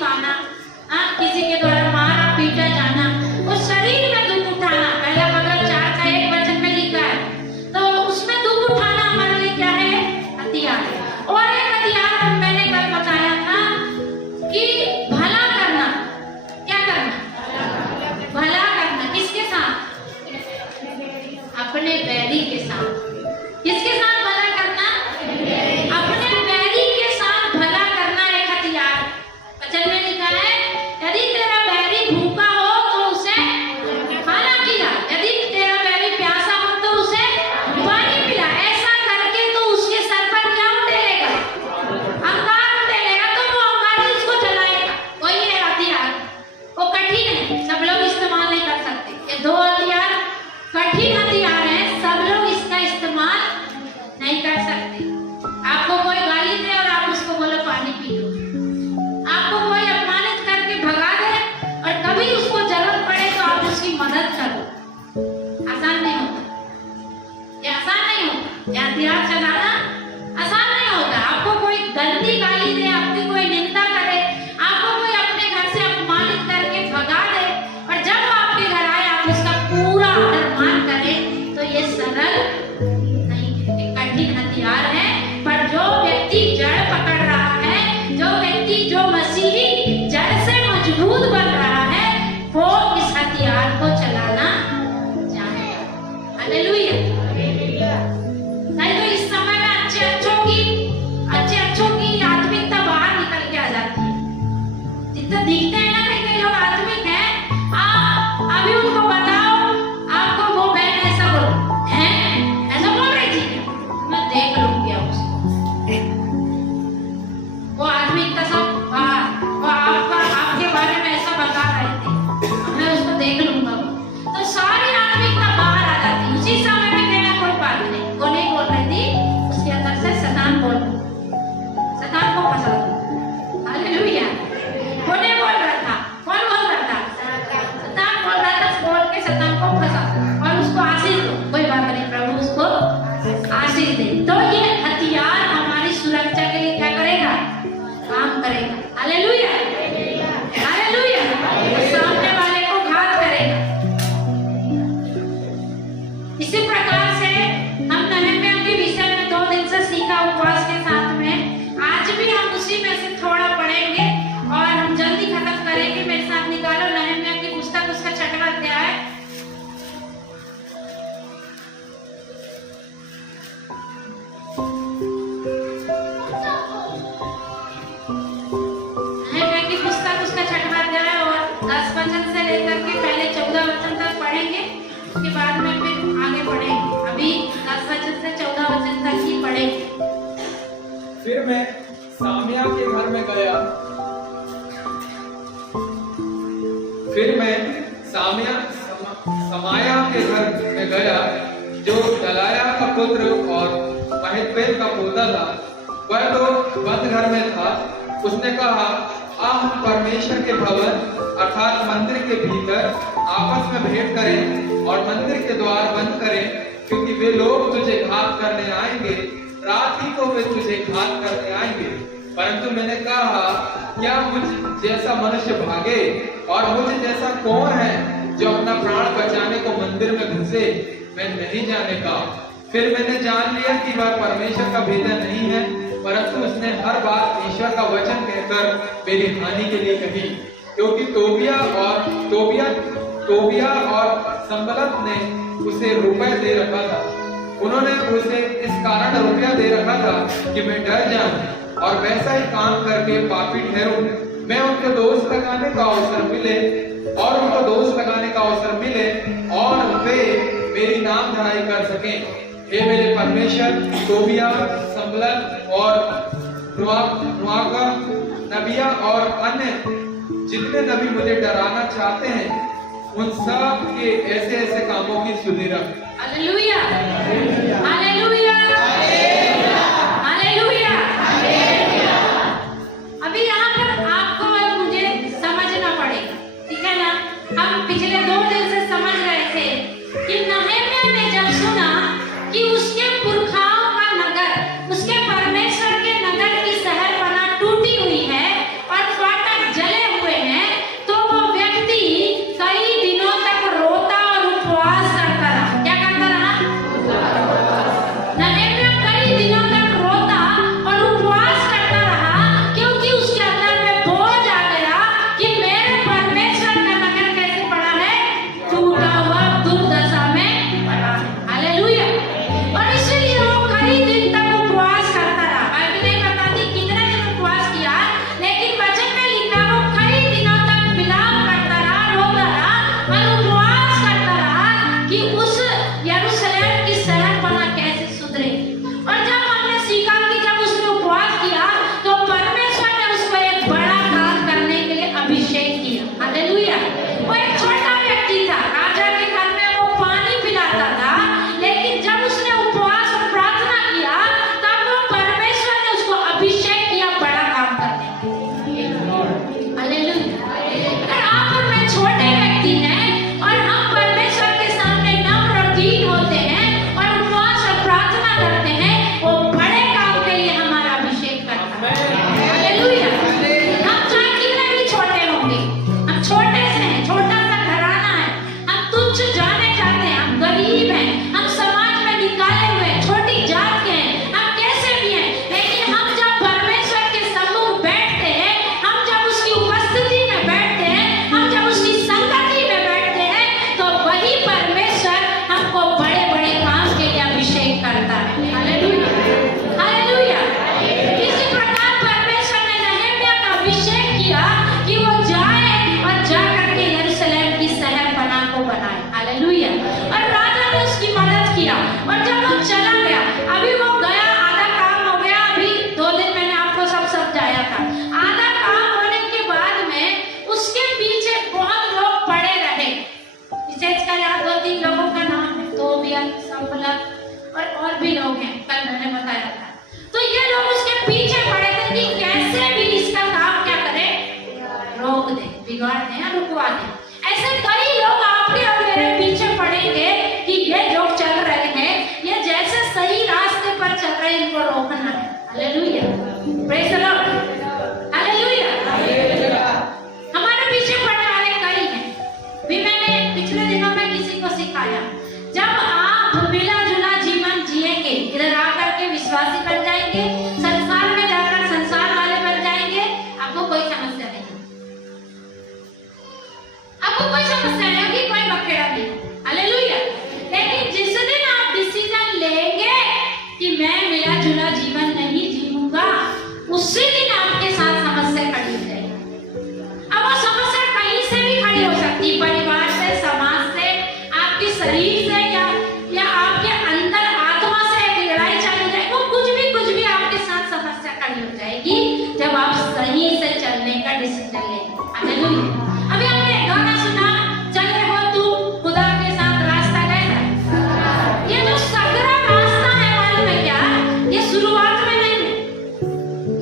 पाना, किसी के द्वारा मारा पीटा जाना, उस शरीर में दुख उठाना। पहला पगला 4 का 1 वचन में लिखा है, तो उसमें दुख उठाना हमारे लिए क्या है? हथियार है। और एक हथियार मैंने कल बताया था कि भला करना। क्या करना? भला करना। किसके साथ? अपने बैरी के साथ। किसके साथ भला करना? अपने बैरी के साथ भला करना एक हथियार। वचन में लिखा है, यदि तेरा बैरी भूखा हो तो उसे खाना खिला, यदि तेरा बैरी प्यासा हो तो उसे पानी पिला। ऐसा करके तो उसके सर पर क्या उठेगा? अंगार उठेगा, तो वो अंगार उसको जलाएगा। वही है हथियार। वो कठिन है, सब लोग इस्तेमाल नहीं कर सकते। ये 2 हथियार कठिन हथियार है, सब लोग इसका इस्तेमाल नहीं कर सकते। आपको कोई गाली दे और आप उसको बोलो पानी पी लो, आपको कोई अपमानित करके भगा दे और कभी उसको जरूरत पड़े तो आप उसकी मदद करो, आसान नहीं होता। ये आसान नहीं होता। ये हथियार चलाना आसान नहीं होता। आपको कोई गंदी गाली दे, आपकी कोई निंदा करे, आपको कोई अपने घर से अपमानित करके भगा दे और जब वो आपके घर आए आप उसका पूरा आदर मान करें, तो ये सरल नहीं है, ये कठिन हथियार है। पर जो व्यक्ति जड़ पकड़ रहा है, जो व्यक्ति जो मसीही जड़ से मजबूत बन रहा है, वो इस हथियार को चलाना जानेगा। हालेलुया। नहीं तो इस समय में अच्छे अच्छों की आत्मिकता बाहर निकल के आ जाती है। जितना दिखते हैं ना कई लोग आत्मिक हैं, अभी उनको बताओ, आपको वो बहन ऐसा बोलो है, ऐसा बोल रही थी, मैं देख लूंगी उसको। वो आत्मिकता सब वो आपके बारे में ऐसा बता रहे थे, मैं उसको देख लूंगा। तो सारी आत्मिकता बाहर आ जाती। उसी समय में कहना कोई बात नहीं, वो नहीं बोल रही थी, उसके अंदर से शैतान बोल, शैतान को फंसा दो। हालेलुया। वो नहीं बोल रहा था, कौन बोल रहा था? शैतान बोल रहा था। बोल के शैतान को फंसा दो और उसको आशीष दो। कोई बात नहीं, प्रभु उसको आशीष दे। तो ये हथियार हमारी सुरक्षा के लिए क्या करेगा? काम करेगा। हालेलुया। हालेलुया। सामने वाले को घात करेगा। इसी प्रकार से हम नहम्याह के विषय में 2 दिन से सीखा उपवास के साथ में। आज भी हम उसी में से थोड़ा पढ़ेंगे और हम जल्दी खत्म करेंगे। मेरे साथ निकालो नहम्याह की पुस्तक, उसका 6वां अध्याय। नहम्याह की पुस्तक उसका 6वां अध्याय और 10 वचन से लेकर के पहले 14 वचन तक पढ़ेंगे। उसके बाद में फिर आगे बढ़ेंगे। अभी 10 वचन से 14 वचन तक ही पढ़ेंगे। फिर मैं सामया के घर में गया। समाया के घर में गया, जो दलाया का पुत्र और महितबेल का पोता था। वह तो बंद घर में था। उसने कहा, हम परमेश्वर के भवन अर्थात मंदिर के भीतर आपस में भेंट करें और मंदिर के द्वार बंद करें, क्योंकि वे लोग तुझे घात करने आएंगे, रात ही को वे तुझे घात करने आएंगे। परंतु मैंने कहा, क्या मुझ जैसा मनुष्य भागे और मुझ जैसा कौन है जो अपना प्राण बचाने को मंदिर में घुसे? मैं नहीं जाने का। फिर मैंने जान लिया कि वह परमेश्वर का भेदा नहीं है, परंतु उसने हर बात ईश्वर का वचन कहकर मेरी हानि के लिए कही, क्योंकि तोबिया और संबलत ने उसे रुपए दे रखा था। उन्होंने उसे इस कारण रुपया दे रखा था कि मैं डर जाऊं और वैसा ही काम करके पापी ठहरूं। मैं उनको दोष लगाने का अवसर मिले और वे मेरी नाम धराई कर सकें। हे मेरे परमेश्वर, तोबिया, संबलत और नुआका, नबिया और अन्य जितने नबी मुझे डराना चाहते हैं, उन सब के ऐसे ऐसे कामों की सुधि रख। Hallelujah, hallelujah, hallelujah. अभी यहाँ पर आपको और मुझे समझना पड़ेगा, ठीक है ना? हम पिछले 2 दिन से समझ रहे थे कि नहम्याह ने जब सुना कि उसके पुरखाओं का नगर, उसके परमेश्वर के नगर की शहरपनाह टूटी हुई है और फाटक जले बिगाड़ दें या रुकवा दें। ऐसे कई लोग आपके और मेरे पीछे पड़ेंगे कि ये जो चल रहे हैं, ये जैसे सही रास्ते पर चल रहे हैं, इनको रोकना है। Hallelujah, praise the Lord, hallelujah. हमारे पीछे पड़ने वाले कई हैं। भी मैंने पिछले दिनों में किसी को सिखाया, जब आप मिला जुला जीवन जिएंगे, इधर आकर के विश्वासी बन जाएंगे, संसार में जाकर संसार वाले बन जाएंगे, आपको कोई समस्या नहीं, आपको कोई समस्या नहीं होगी, कोई बखेड़ा नहीं। हालेलुया। लेकिन जिस दिन आप डिसीजन लेंगे कि मैं मिला जुला जीवन नहीं जीऊंगा, उसी दिन आपके साथ समस्या खड़ी हो जाएगी। अब वो समस्या कहीं से भी खड़ी हो सकती है, परिवार से, समाज से, आपके शरीर से, या आपके अंदर आत्मा से एक लड़ाई चल जाए, वो कुछ भी आपके साथ समस्या खड़ी हो जाएगी जब आप सही से चलने का डिसीजन लेंगे। हालेलुया। अभी हमने एक गाना सुना, चले हो तू खुदा के साथ रास्ता गया। ये जो सकरा रास्ता है, मालूम है क्या, ये शुरुआत में नहीं है,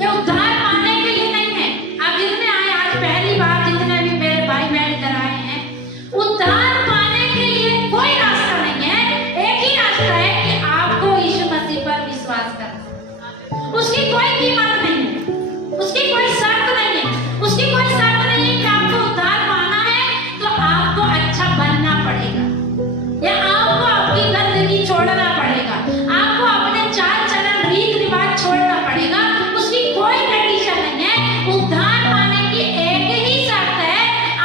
ये उद्धार पाने के लिए नहीं है। आप जितने आए आज पहली बार, जितने भी मेरे भाई बहन इधर आए हैं, उद्धार पाने के लिए कोई रास्ता नहीं है। एक ही रास्ता है कि आपको यीशु मसीह पर विश्वास करना। उसकी कोई कीमत नहीं है, उसकी कोई शर्त नहीं है, उसकी कोई शर्त नहीं है कि आपको उद्धार पाना है तो आपको अच्छा बनना पड़ेगा, या आपको आपकी गंदगी छोड़ना पड़ेगा, आपको अपने चाल चलन रीत रिवाज छोड़ना पड़ेगा। उसकी कोई कंडीशन नहीं है। उद्धार पाने की एक ही शर्त है,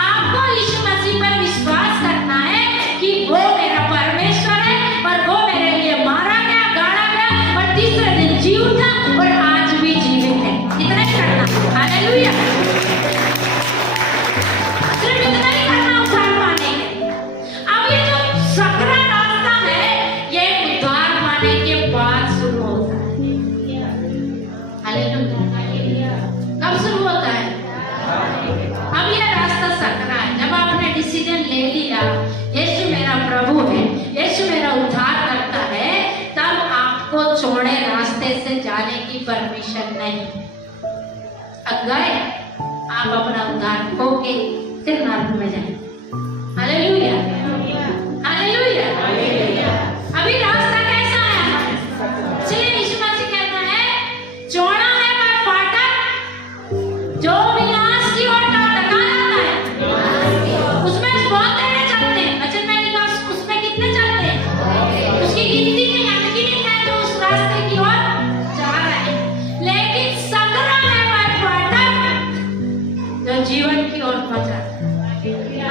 आपको यीशु मसीह पर विश्वास करना है कि वो मेरा परमेश्वर है और वो मेरे लिए मारा गया, गाड़ा गया और तीसरे दिन जी उठा और आज भी जीवित है। इतना ही करना। हालेलुया। सिर्फ इतना ही करना उद्धार पाने के लिए। अब ये जो सकरा रास्ता है, ये उद्धार पाने के बाद शुरू होता है। हालेलुया। कब शुरू होता है? अब ये रास्ता सकरा है। जब आपने डिसीजन ले लिया, यीशु मेरा प्रभु है, यीशु मेरा उद्धार करता है, तब आपको चौड़े रास्ते से जाने की परमिशन नहीं। अब गए, आप अपना उद्धार खो के फिर नरक में जाएंगे। Hallelujah, hallelujah. अभी रास्ता कैसा है? इसलिए यीशु मसीह कहता है, चौड़ा है पर फाटक जो विनाश की ओर धक्का जाता है, उसमें बहुत तेरे चलते हैं। वचन में लिखा, उसमें कितने चलते हैं, उसकी गिनती नहीं, अनगिनत है जो उस रास्ते की ओर जा रहे हैं। लेकिन सकरा है पर फाटक जो जीवन की ओर पहुंचा।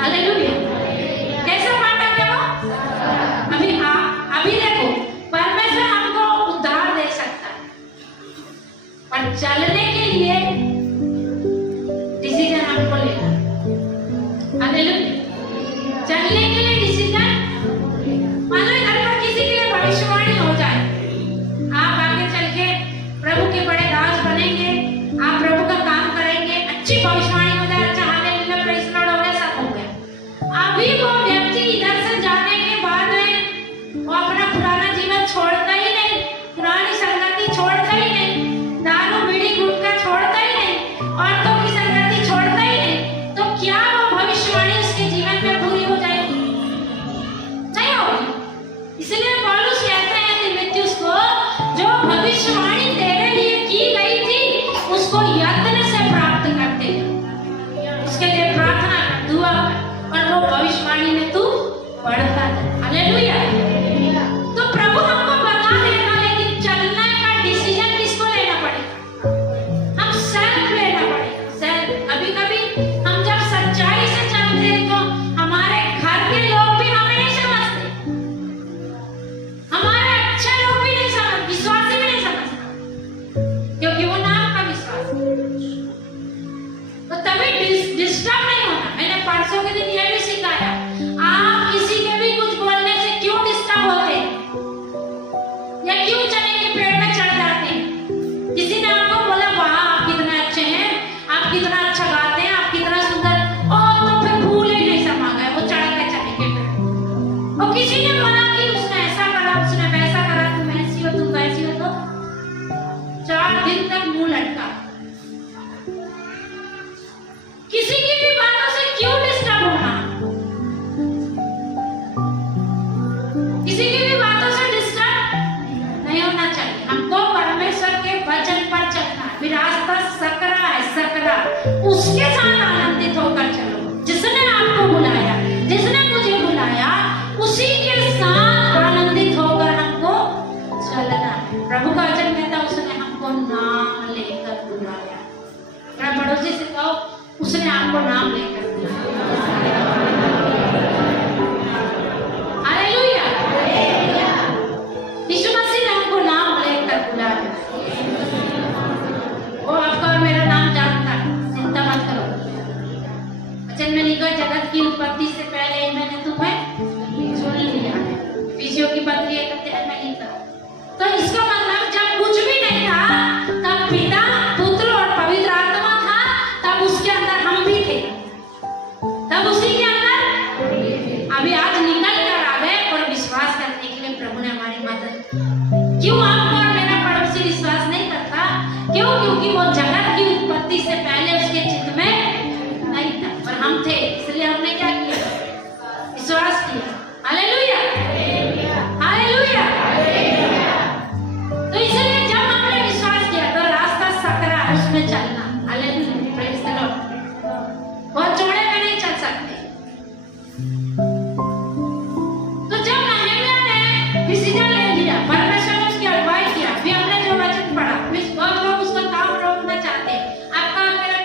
हालेलुया। कैसा फाटक है वो? अभी देखो, परमेश्वर हमको उद्धार दे सकता है, पर चलने के लिए डिसीजन हमको लेना है। हालेलुया। चलने के लिए डिसीजन, मानो घर पर किसी के लिए भविष्यवाणी हो जाए, आप आगे चल के प्रभु के बड़े दास बनेंगे, आप प्रभु का काम करेंगे, अच्छी भविष्यवाणी हो जाए, अच्छा हालेलुया, प्रेज़ द लॉर्ड हो गया, सब हो गया। अभी वो व्यक्ति इधर से जाने के बाद में वो अपना पुराना जीवन छोड़ता ही नहीं, पुरानी संगति छोड़ता ही नहीं, दारू बीड़ी गुटखा छोड़ता ही नहीं, औरतों की संगति छोड़ता ही नहीं, तो क्या वो भविष्यवाणी उसके जीवन में पूरी हो जाएगी? नहीं होगी। इसलिए पौलुस कहते हैं तीमुथियुस को, जो भविष्यवाणी तेरे लिए की गई थी उसको यत्न से प्राप्त करते, उसके लिए प्रार्थना कर, दुआ कर, और वो भविष्यवाणी में तू बढ़ता है। हालेलुया। तो प्रभु हमको बता देगा, लेकिन चलने का डिसीजन किसको लेना पड़ेगा? हम सेल्फ लेना पड़ेगा, सेल्फ। कभी कभी हम जब सच्चाई से चलते हैं तो हमारे घर के लोग भी हमें नहीं समझते, हमारे अच्छे लोग भी नहीं समझते, विश्वासी भी नहीं समझते, क्योंकि वो नाम का विश्वास है। तो तभी डिस्टर्ब नहीं होना। मैंने परसों के दिन ये भी सिखाया, आप किसी के भी कुछ बोलने से क्यों डिस्टर्ब होते हैं, या क्यों चने के पेड़ में चढ़ जाते हैं? किसी ने आपको बोला, वाह आप कितने अच्छे हैं, आप कितना अच्छा गाते हैं, आप कितना सुंदर, और तो फिर फूल ही नहीं समा गए, वो चढ़ गए चने के पेड़। और किसी ने बोला कि उसने ऐसा करा, उसने वैसा करा, तुम ऐसी हो, तुम वैसी हो, तो 4 दिन तक मुंह लटका। किसी की भी बातों से मर्जी से कहो, उसने आपको नाम लेकर हालेलुया। यीशु मसीह ने हमको नाम लेकर बुलाया। वो आपका और मेरा नाम जानता है, चिंता मत करो। वचन में लिखा, जगत की उत्पत्ति से पहले ही मैंने तुम्हें चुन लिया है। विषयों की पत्री 1 अध्याय में लिखा। तो इसका मतलब जब कुछ भी नहीं था तब पिता, पुत्र और पवित्र आत्मा था, तब उसके अंदर हम भी थे, तब उसी के अंदर अभी आज निकल कर आ गए और विश्वास करने के लिए प्रभु ने हमारी मदद। क्यों आपका और मेरा पड़ोसी विश्वास नहीं करता? क्यों? क्योंकि वो जगत की उत्पत्ति से पहले उसके चित्त में नहीं था, पर हम थे, इसलिए हमने क्या किया? विश्वास किया। Hallelujah, hallelujah. तो इसलिए जब हमने विश्वास किया तो रास्ता सकरा है, उसमें चलना। Hallelujah, praise the Lord. बहुत चौड़े में नहीं चल सकते। तो जब नहम्याह ने डिसीजन ले लिया, परमेश्वर ने उसकी अगुवाई किया, फिर हमने जो वचन पढ़ा, फिर बहुत लोग उसका काम रोकना चाहते हैं। आपका और मेरा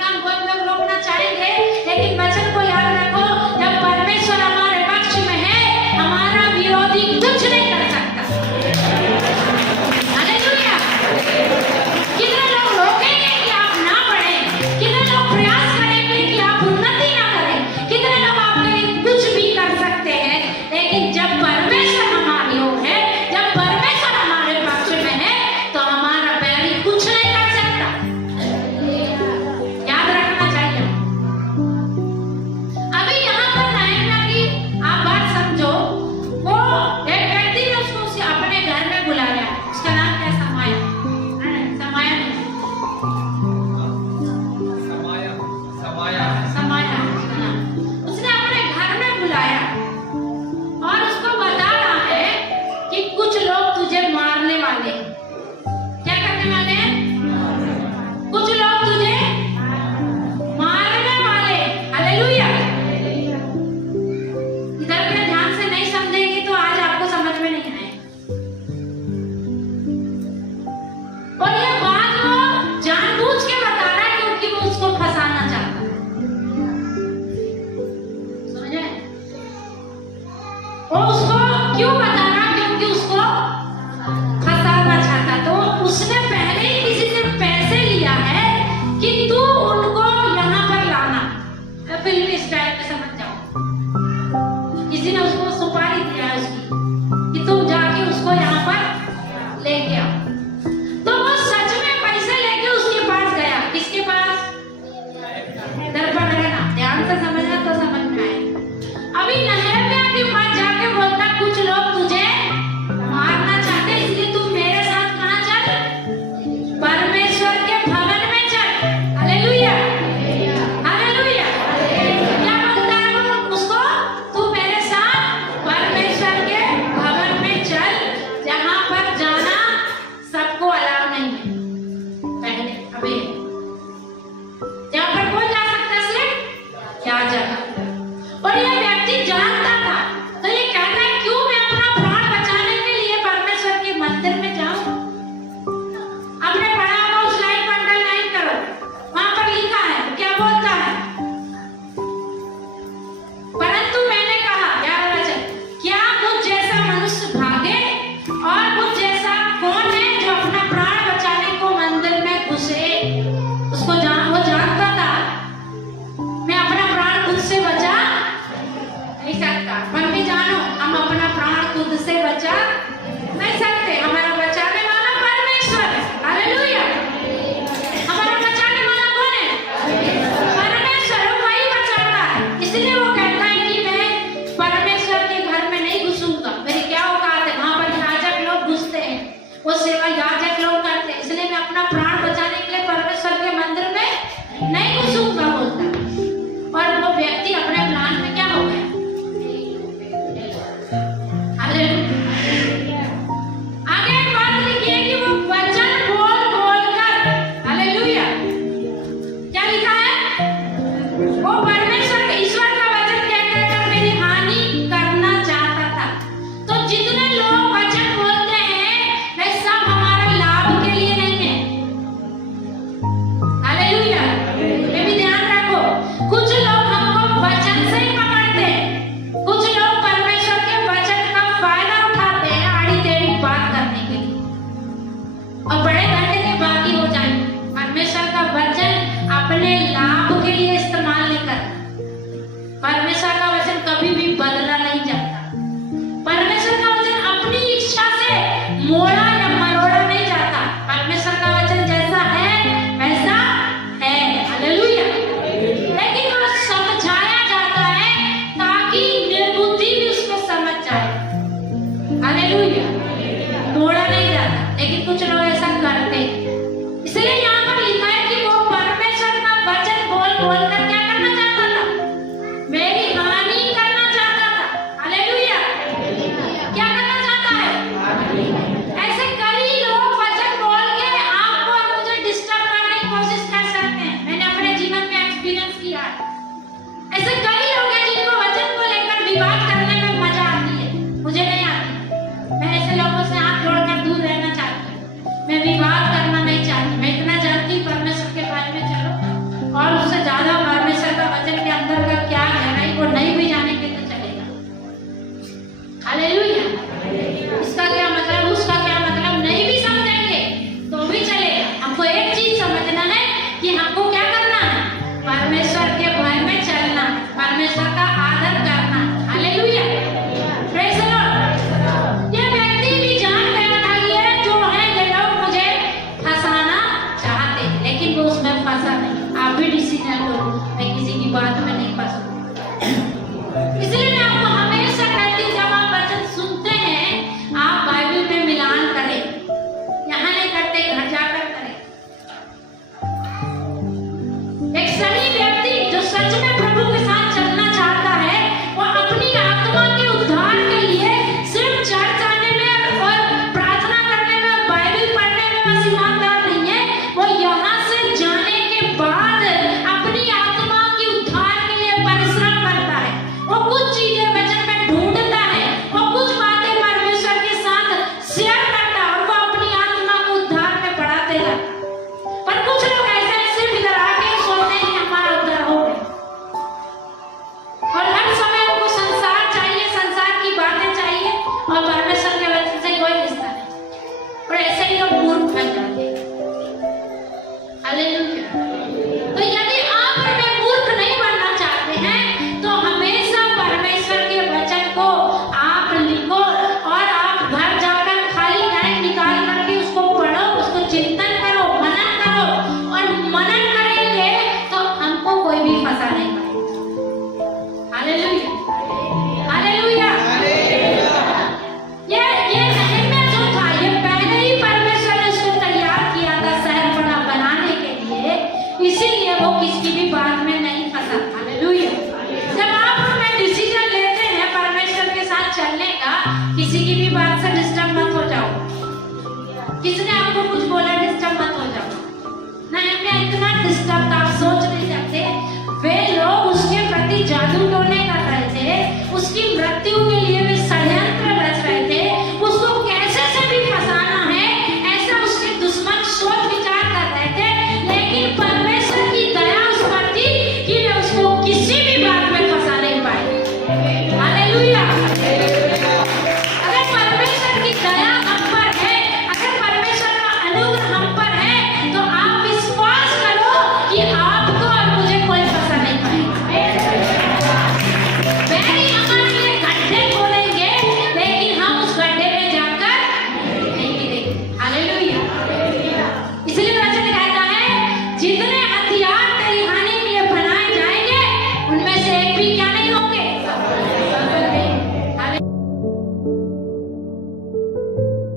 कोशिश कर सकते हैं। मैंने अपने जीवन में एक्सपीरियंस किया है। ऐसे कई लोग हैं जिनको वचन को लेकर विवाद करने में मजा आती है, मुझे नहीं आती। मैं ऐसे लोगों से हाथ जोड़कर दूर रहना चाहती हूँ। मैं विवाद करना नहीं चाहती। मैं इतना जानती हूँ परमेश्वर के बारे में चलो, और उससे ज्यादा परमेश्वर का वचन के अंदर का क्या गहराई वो नहीं भी जानेंगे तो चलेगा। हालेलुया। इसका क्या मतलब, उसका क्या मतलब नहीं भी समझेंगे तो भी चलेगा। हमको एक चीज समझना है कि हमको क्या करना है, परमेश्वर के भय में चलना, परमेश्वर का आदर करना। Hallelujah, praise the Lord. ये व्यक्ति भी जान गया था ये जो है ये लोग मुझे फंसाना चाहते हैं, लेकिन वो उसमें फंसा नहीं। आप भी डिसीजन लो, मैं किसी की बात में नहीं फंसूंगा। इसलिए मैं आपको हमेशा कहती हूँ, जब आप वचन सुनते हैं आप बाइबल में मिलान करें। यहाँ नहीं करते, घर जाकर करें। एक सही व्यक्ति जो सच में प्रभु के साथ चलना चाहता है, वो अपनी आत्मा के उद्धार के लिए सिर्फ चर्च आने में और प्रार्थना करने में, बाइबल पढ़ने में बस ईमानदार नहीं है। वो यहाँ से जाने के बाद अपनी आत्मा के उद्धार के लिए परिश्रम करता है। वो कुछ चीजें वचन में ढूंढता है, वो कुछ बातें परमेश्वर के साथ शेयर करता है और वो अपनी आत्मा को उद्धार में बढ़ाते जाता है। पर कुछ लोग ऐसे हैं सिर्फ इधर आके सोचते हैं कि हमारा उद्धार हो गया, और हर समय उनको संसार चाहिए, संसार की बातें चाहिए, और परमेश्वर के वचन से कोई रिश्ता नहीं। और ऐसे ही लोग मूर्ख बन जाते हैं। हालेलुया। तो यदि आप और मैं मूर्ख नहीं बनना चाहते हैं तो हमेशा परमेश्वर के वचन को आप लिखो और आप घर जाकर खाली टाइम निकाल करके उसको पढ़ो, उसको चिंतन करो, मनन करो। और मनन करेंगे तो हमको कोई भी फंसा नहीं पाएगा। Hallelujah, hallelujah. ये नहम्याह जो था, ये पहले ही परमेश्वर ने उसको तैयार किया था शहरपनाह बनाने के लिए, इसीलिए वो किसी भी बात में